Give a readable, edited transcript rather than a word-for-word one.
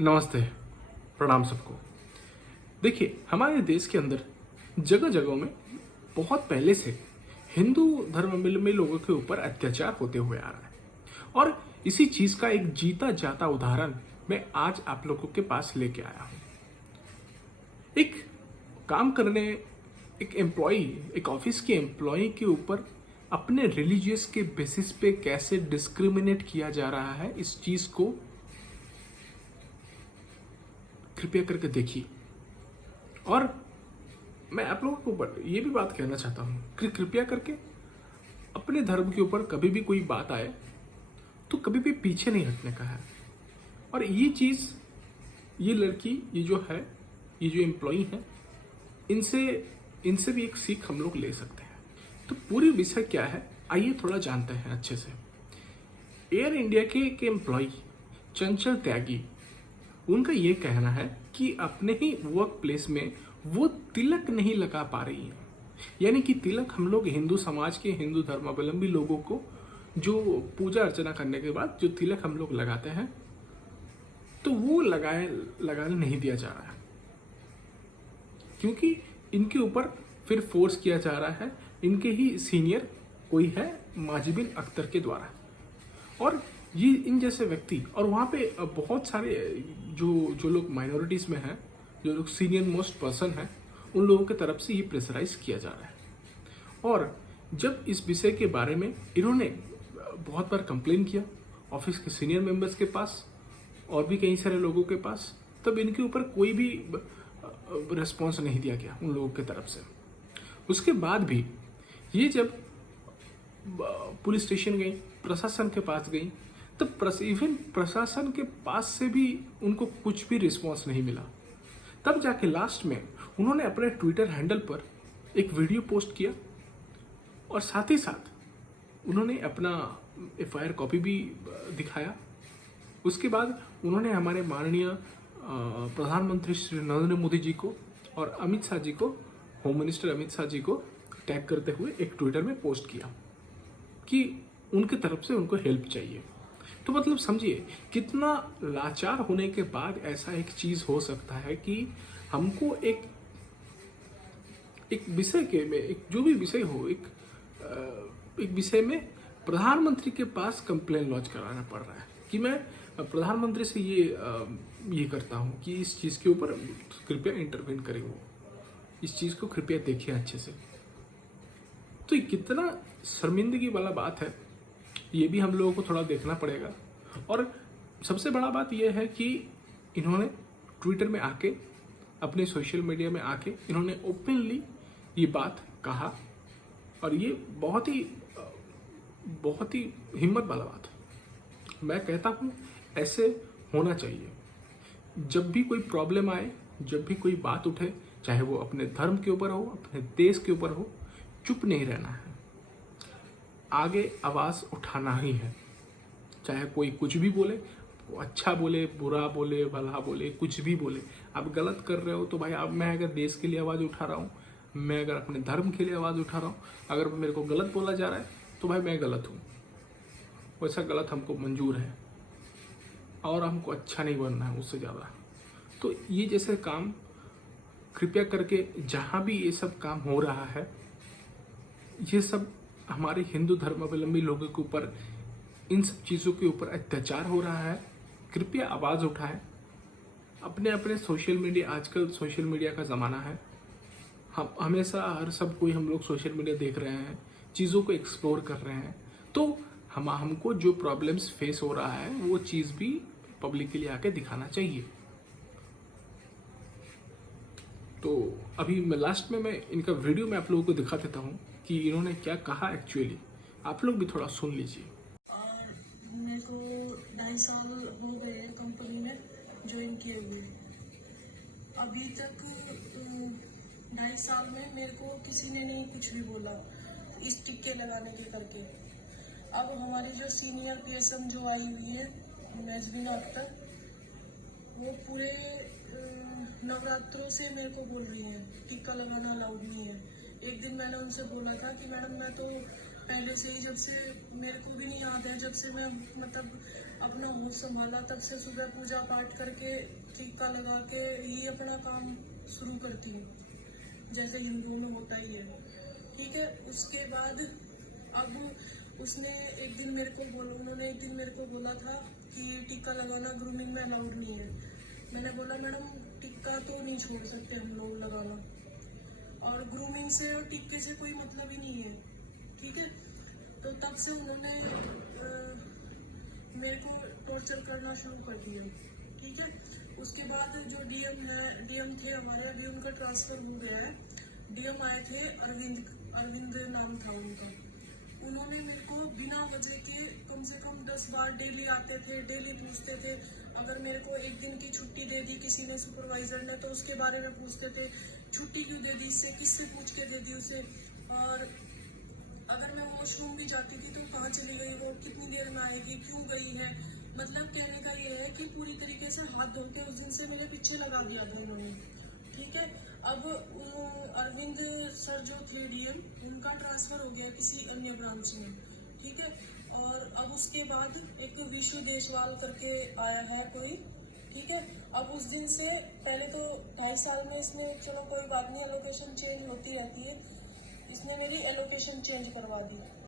नमस्ते, प्रणाम सबको। देखिए, हमारे देश के अंदर जगह जगहों में बहुत पहले से हिंदू धर्मावलंबी लोगों के ऊपर अत्याचार होते हुए आ रहा है और इसी चीज का एक जीता जाता उदाहरण मैं आज आप लोगों के पास लेके आया हूं। एक काम करने एक एम्प्लॉय, एक ऑफिस के एम्प्लॉय के ऊपर अपने रिलीजियस के बेसिस पे कैसे डिस्क्रिमिनेट किया जा रहा है, इस चीज को कृपया करके देखिए। और मैं आप लोगों को ये भी बात कहना चाहता हूं कि कृपया करके अपने धर्म के ऊपर कभी भी कोई बात आए तो कभी भी पीछे नहीं हटने का है। और ये चीज, ये लड़की, ये जो है, ये जो एम्प्लॉई है, इनसे इनसे भी एक सीख हम लोग ले सकते हैं। तो पूरी विषय क्या है, आइए थोड़ा जानते हैं अच्छे से। एयर इंडिया के एक एम्प्लॉई चंचल त्यागी, उनका ये कहना है कि अपने ही वर्क प्लेस में वो तिलक नहीं लगा पा रही है। यानी कि तिलक हम लोग हिंदू समाज के, हिंदू धर्मावलंबी लोगों को जो पूजा अर्चना करने के बाद जो तिलक हम लोग लगाते हैं, तो वो लगाने नहीं दिया जा रहा है, क्योंकि इनके ऊपर फिर फोर्स किया जा रहा है इनके ही सीनियर कोई है माजिबिन अख्तर के द्वारा। और ये इन जैसे व्यक्ति, और वहाँ पे बहुत सारे जो लोग माइनॉरिटीज में हैं, जो लोग सीनियर मोस्ट पर्सन हैं, उन लोगों की तरफ से ये प्रेशराइज किया जा रहा है। और जब इस विषय के बारे में इन्होंने बहुत बार कंप्लेन किया ऑफिस के सीनियर मेंबर्स के पास और भी कई सारे लोगों के पास, तब इनके ऊपर कोई भी रिस्पॉन्स नहीं दिया गया उन लोगों की तरफ से। उसके बाद भी ये जब पुलिस स्टेशन गई, प्रशासन के पास गई, तब इवन प्रशासन के पास से भी उनको कुछ भी रिस्पॉन्स नहीं मिला। तब जाके लास्ट में उन्होंने अपने ट्विटर हैंडल पर एक वीडियो पोस्ट किया और साथ ही साथ उन्होंने अपना एफआईआर कॉपी भी दिखाया। उसके बाद उन्होंने हमारे माननीय प्रधानमंत्री श्री नरेंद्र मोदी जी को और अमित शाह जी को, होम मिनिस्टर अमित शाह जी को टैग करते हुए एक ट्विटर में पोस्ट किया कि उनकी तरफ से उनको हेल्प चाहिए। तो मतलब समझिए कितना लाचार होने के बाद ऐसा एक चीज हो सकता है कि हमको एक विषय के में, एक जो भी विषय हो, एक विषय में प्रधानमंत्री के पास कंप्लेन लॉन्च कराना पड़ रहा है कि मैं प्रधानमंत्री से ये करता हूं कि इस चीज के ऊपर कृपया इंटरवेन करें, वो इस चीज को कृपया देखिए अच्छे से। तो ये कितना शर्मिंदगी वाला बात है, ये भी हम लोगों को थोड़ा देखना पड़ेगा। और सबसे बड़ा बात यह है कि इन्होंने ट्विटर में आके, अपने सोशल मीडिया में आके इन्होंने ओपनली ये बात कहा, और ये बहुत ही हिम्मत वाला बात है। मैं कहता हूँ ऐसे होना चाहिए। जब भी कोई प्रॉब्लम आए, जब भी कोई बात उठे, चाहे वो अपने धर्म के ऊपर हो, अपने देश के ऊपर हो, चुप नहीं रहना है, आगे आवाज उठाना ही है। चाहे कोई कुछ भी बोले, वो अच्छा बोले, बुरा बोले, भला बोले, कुछ भी बोले, आप गलत कर रहे हो तो भाई, अब मैं अगर देश के लिए आवाज उठा रहा हूँ, मैं अगर अपने धर्म के लिए आवाज उठा रहा हूँ, अगर मेरे को गलत बोला जा रहा है तो भाई मैं गलत हूँ, वैसा गलत हमको मंजूर है और हमको अच्छा नहीं बनना है उससे ज़्यादा। तो ये जैसे काम कृपया करके, जहाँ भी ये सब काम हो रहा है, ये सब हमारे हिंदू धर्मावलंबी लोगों के ऊपर, इन सब चीज़ों के ऊपर अत्याचार हो रहा है, कृपया आवाज़ उठाएं। अपने अपने सोशल मीडिया, आजकल सोशल मीडिया का ज़माना है, हम हमेशा हर सब कोई, हम लोग सोशल मीडिया देख रहे हैं, चीज़ों को एक्सप्लोर कर रहे हैं। तो हमको जो प्रॉब्लम्स फेस हो रहा है वो चीज़ भी पब्लिक के लिए आके दिखाना चाहिए। तो अभी मैं लास्ट में इनका वीडियो में आप लोगों को दिखा देता हूँ कि इन्होंने क्या कहा एक्चुअली, आप लोग भी थोड़ा सुन लीजिए। और मेरे को 2.5 साल हो गए कंपनी में ज्वाइन किए हुए। अभी तक 2.5 साल में मेरे को किसी ने नहीं कुछ भी बोला इस टिक्के लगाने के करके। अब हमारी जो सीनियर पीएसएम जो आई हुई है, मैजबिन अख्तर, वो पूरे नवरात्रों से मेरे को बोल रही है टिक्का लगाना अलाउड नहीं है। एक दिन मैंने उनसे बोला था कि मैडम, मैं तो पहले से ही, जब से मेरे को भी नहीं याद है, जब से मैं मतलब अपना होश संभाला, तब से सुबह पूजा पाठ करके टीका लगा के ही अपना काम शुरू करती हूँ, जैसे हिंदुओं में होता ही है। ठीक है, उसके बाद अब उन्होंने एक दिन मेरे को बोला था कि टीका लगाना ग्रूमिंग में अलाउड नहीं है। मैंने बोला मैडम टीका तो नहीं छोड़ सकते हम लोग लगाना, और ग्रूमिंग से और टीके से कोई मतलब ही नहीं है। ठीक है, तो तब से उन्होंने मेरे को टॉर्चर करना शुरू कर दिया। ठीक है, उसके बाद जो डीएम थे हमारे, अभी उनका ट्रांसफर हो गया है। डीएम आए थे, अरविंद नाम था उनका। उन्होंने मेरे को बिना वजह के कम से कम 10 बार डेली आते थे, डेली पूछते थे। अगर मेरे को एक दिन की छुट्टी दे दी किसी ने, सुपरवाइजर ने, तो उसके बारे में पूछते थे, छुट्टी क्यों दे दी, इससे किससे पूछ के दे दी उसे। और अगर मैं वॉशरूम भी जाती थी तो कहाँ चली गई वो, कितनी देर में आएगी, क्यों गई है। मतलब कहने का ये है कि पूरी तरीके से हाथ धो के उस दिन से मेरे पीछे लगा दिया था उन्होंने। ठीक है, अब अरविंद सर जो थे डीएम, उनका ट्रांसफर हो गया किसी अन्य ब्रांच में। ठीक है, और अब उसके बाद एक विशु देशवाल करके आया है कोई। ठीक है, अब उस दिन से पहले तो 2.5 साल में इसने, चलो कोई बात नहीं, एलोकेशन चेंज होती रहती है, इसने मेरी एलोकेशन चेंज करवा दी।